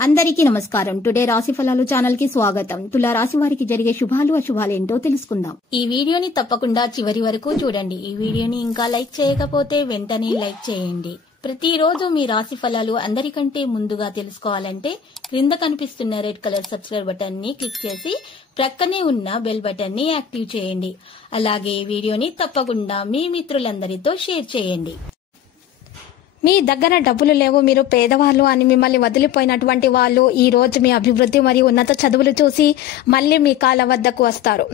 అందరికీ నమస్కారం. టుడే రాశి ఫలాలు ఛానల్ కి స్వాగతం. తులా రాశి వారికి జరిగే శుభాలు అశుభాలు ఏంటో తెలుసుకుందాం. ఈ వీడియోని తప్పకుండా చివరి వరకు చూడండి. ఈ వీడియోని ఇంకా లైక్ చేయకపోతే వెంటనే లైక్ చేయండి. ప్రతిరోజు మీ రాశి ఫలాలు అందరికంటే ముందుగా తెలుసుకోవాలంటే క్రింద కనిపిస్తున్న రెడ్ కలర్ సబ్స్క్రైబ్ బటన్ ని క్లిక్ చేసి ప్రక్కనే ఉన్న బెల్ బటన్ ని యాక్టివ్ చేయండి. అలాగే వీడియోని తప్పకుండా మీ మిత్రులందరితో షేర్ చేయండి. మీ దగ్గర డబ్బులు లేవు, మీరు పేదవాళ్ళు అని మిమ్మల్ని వదిలిపోయినటువంటి వాళ్ళు ఈ రోజు మీ అభివృద్ధి మరియు ఉన్నత చదువులు చూసి మళ్ళీ మీ కాళ్ళ వద్దకు వస్తారు.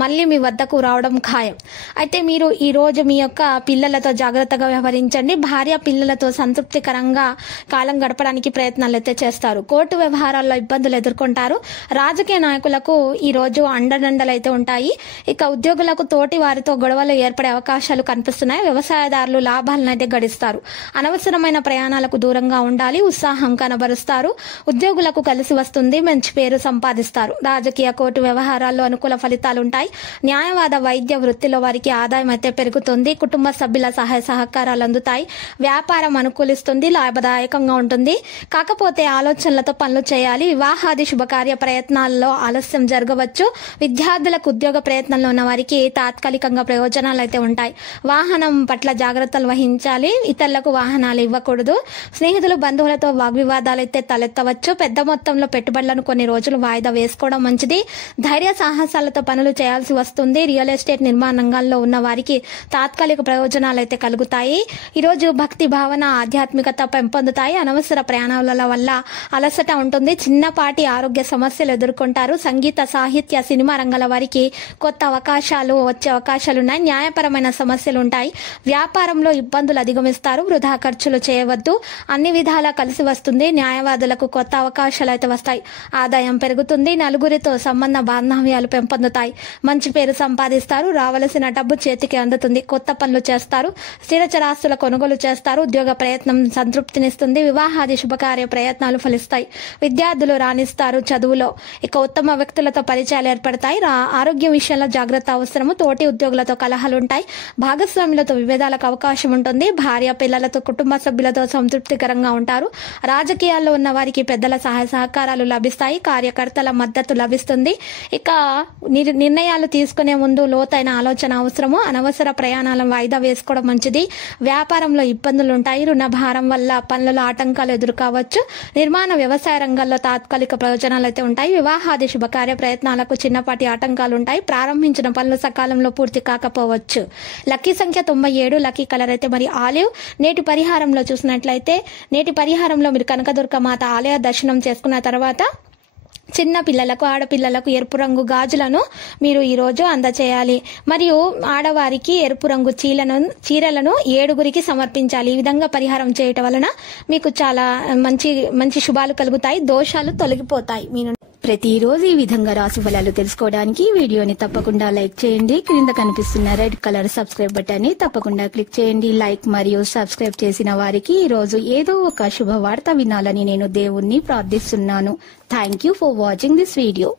మళ్ళీ మీ వద్దకు రావడం ఖాయం. అయితే మీరు ఈ రోజు మీ యొక్క పిల్లలతో జాగ్రత్తగా వ్యవహరించండి. భార్య పిల్లలతో సంతృప్తికరంగా కాలం గడపడానికి ప్రయత్నాలు అయితే చేస్తారు. కోర్టు వ్యవహారాల్లో ఇబ్బందులు ఎదుర్కొంటారు. రాజకీయ నాయకులకు ఈ రోజు అండదండలు అయితే ఉంటాయి. ఇక ఉద్యోగులకు తోటి వారితో గొడవలు ఏర్పడే అవకాశాలు కనిపిస్తున్నాయి. వ్యవసాయదారులు లాభాలను అయితే గడిస్తారు. అవసరమైన ప్రయాణాలకు దూరంగా ఉండాలి. ఉత్సాహం కనబరుస్తారు. ఉద్యోగులకు కలిసి వస్తుంది. మంచి పేరు సంపాదిస్తారు. రాజకీయ కోర్టు వ్యవహారాల్లో అనుకూల ఫలితాలుంటాయి. న్యాయవాద వైద్య వృత్తిలో వారికి ఆదాయం అయితే పెరుగుతుంది. కుటుంబ సభ్యుల సహాయ సహకారాలు అందుతాయి. వ్యాపారం అనుకూలిస్తుంది. లాభదాయకంగా ఉంటుంది. కాకపోతే ఆలోచనలతో పనులు చేయాలి. వివాహాది శుభకార్య ప్రయత్నాల్లో ఆలస్యం జరగవచ్చు. విద్యార్థులకు ఉద్యోగ ప్రయత్నంలో ఉన్న వారికి తాత్కాలికంగా ప్రయోజనాలు అయితే ఉంటాయి. వాహనం పట్ల జాగ్రత్తలు వహించాలి. ఇతరులకు వాహనాలు ఇవ్వకూడదు. స్నేహితులు బంధువులతో వాగ్వివాదాలు అయితే తలెత్తవచ్చు. పెద్ద మొత్తంలో పెట్టుబడులను కొన్ని రోజులు వాయిదా వేసుకోవడం మంచిది. ధైర్య సాహసాలతో పనులు చేయాల్సి వస్తుంది. రియల్ ఎస్టేట్ నిర్మాణ రంగాల్లో ఉన్న వారికి తాత్కాలిక ప్రయోజనాలు అయితే కలుగుతాయి. ఈరోజు భక్తి భావన ఆధ్యాత్మికత పెంపొందుతాయి. అనవసర ప్రయాణాల వల్ల అలసట ఉంటుంది. చిన్నపాటి ఆరోగ్య సమస్యలు ఎదుర్కొంటారు. సంగీత సాహిత్య సినిమా రంగాల వారికి కొత్త అవకాశాలు వచ్చే అవకాశాలున్నాయి. న్యాయపరమైన సమస్యలు ఉంటాయి. వ్యాపారంలో ఇబ్బందులు అధిగమిస్తారు. వృధా ఖర్చులు చేయవద్దు. అన్ని విధాలా కలిసి వస్తుంది. న్యాయవాదులకు కొత్త అవకాశాలు అయితే వస్తాయి. ఆదాయం పెరుగుతుంది. నలుగురితో సంబంధ బాంధవ్యాలు పెంపొందుతాయి. మంచి పేరు సంపాదిస్తారు. రావలసిన డబ్బు చేతికి అందుతుంది. కొత్త పనులు చేస్తారు. స్థిరచరాస్తుల కొనుగోలు చేస్తారు. ఉద్యోగ ప్రయత్నం సంతృప్తినిస్తుంది. వివాహాది శుభకార్య ప్రయత్నాలు ఫలిస్తాయి. విద్యార్థులు రాణిస్తారు చదువులో. ఇక ఉత్తమ వ్యక్తులతో పరిచయాలు ఏర్పడతాయి. ఆరోగ్యం విషయంలో జాగ్రత్త అవసరము. తోటి ఉద్యోగులతో కలహాలుంటాయి. భాగస్వాములతో విభేదాలకు అవకాశం ఉంటుంది. భార్య పిల్లలతో కుటుంబ సభ్యులతో సంతృప్తికరంగా ఉంటారు. రాజకీయాల్లో ఉన్న వారికి పెద్దల సహాయ సహకారాలు లభిస్తాయి. కార్యకర్తల మద్దతు లభిస్తుంది. ఇక నిర్ణయాలు తీసుకునే ముందు లోతైన ఆలోచన అవసరము. అనవసర ప్రయాణాలను వాయిదా వేసుకోవడం మంచిది. వ్యాపారంలో ఇబ్బందులు ఉంటాయి. రుణ భారం వల్ల పనులలో ఆటంకాలు ఎదుర్కోవచ్చు. నిర్మాణ వ్యవసాయ రంగాల్లో తాత్కాలిక ప్రయోజనాలు అయితే ఉంటాయి. వివాహాది శుభకార్య ప్రయత్నాలకు చిన్నపాటి ఆటంకాలు ఉంటాయి. ప్రారంభించిన పనులు సకాలంలో పూర్తి కాకపోవచ్చు. లక్కీ సంఖ్య 97. లక్కీ కలర్ అయితే మరి ఆలివ్. నేటి పరిహారంలో చూసినట్లయితే మీరు కనకదుర్గ మాత ఆలయ దర్శనం చేసుకున్న తర్వాత చిన్న పిల్లలకు ఆడపిల్లలకు ఎరుపు రంగు గాజులను మీరు ఈ రోజు అందచేయాలి. మరియు ఆడవారికి ఎరుపు రంగు చీరలను 7గురికి సమర్పించాలి. ఈ విధంగా పరిహారం చేయటం వలన మీకు చాలా మంచి శుభాలు కలుగుతాయి. దోషాలు తొలగిపోతాయి. ప్రతిరోజు ఈ విధంగా రాశి ఫలాలు తెలుసుకోవడానికి వీడియోని తప్పకుండా లైక్ చేయండి. క్రింద కనిపిస్తున్న రెడ్ కలర్ సబ్స్క్రైబ్ బటన్ ని తప్పకుండా క్లిక్ చేయండి. లైక్ మరియు సబ్స్క్రైబ్ చేసిన వారికి ఈ రోజు ఏదో ఒక శుభవార్త వినాలని నేను దేవుణ్ణి ప్రార్థిస్తున్నాను. Thank you for watching this video.